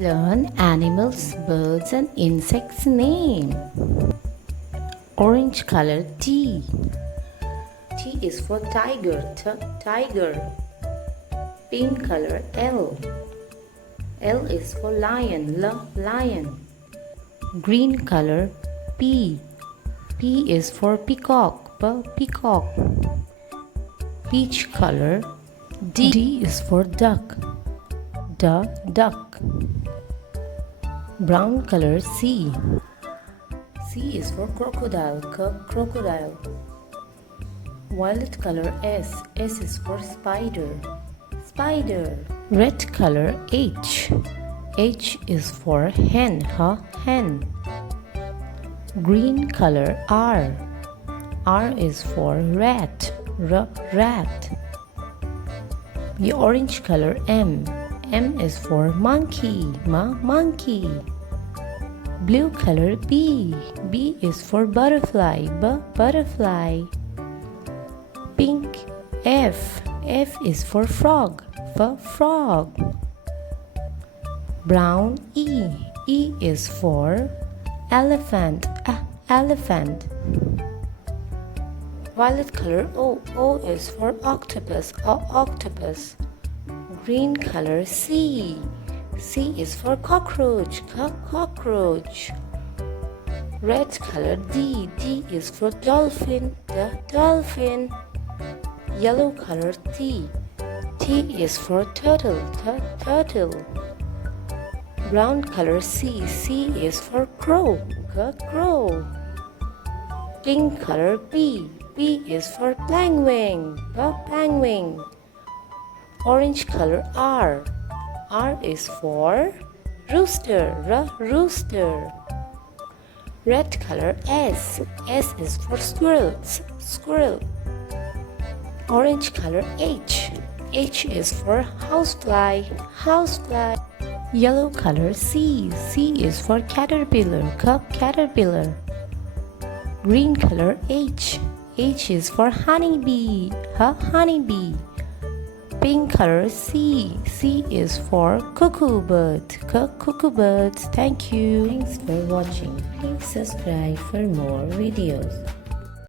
Learn animals, birds and insects name. Orange color T. T is for tiger, tiger. Pink color L. L is for lion, lion. Green color P. P is for peacock, peacock. Peach color D. D is for duck, duck. Brown color C. C is for crocodile, crocodile. Violet color S. S is for spider, spider. Red color H. H is for hen, hen. Green color R. R is for rat, rat. The orange color M. M is for monkey, monkey. Blue color B. B is for butterfly, butterfly. Pink F. F is for frog, frog. Brown E. E is for elephant, elephant. Violet color O. O is for octopus, octopus. Green color C. C is for cockroach, cockroach. Red color D. D is for dolphin, dolphin. Yellow color T. T is for turtle, turtle. Brown color C. C is for crow, crow. Pink color B. B is for penguin, penguin. Orange color R. R is for rooster, rooster. Red color S. S is for squirrel, squirrel. Orange color H. H is for housefly, housefly. Yellow color C. C is for caterpillar, caterpillar. Green color H. H is for honeybee, honeybee. Pink color C. C is for cuckoo bird, cuckoo bird. Thank you. Thanks for watching. Please subscribe for more videos.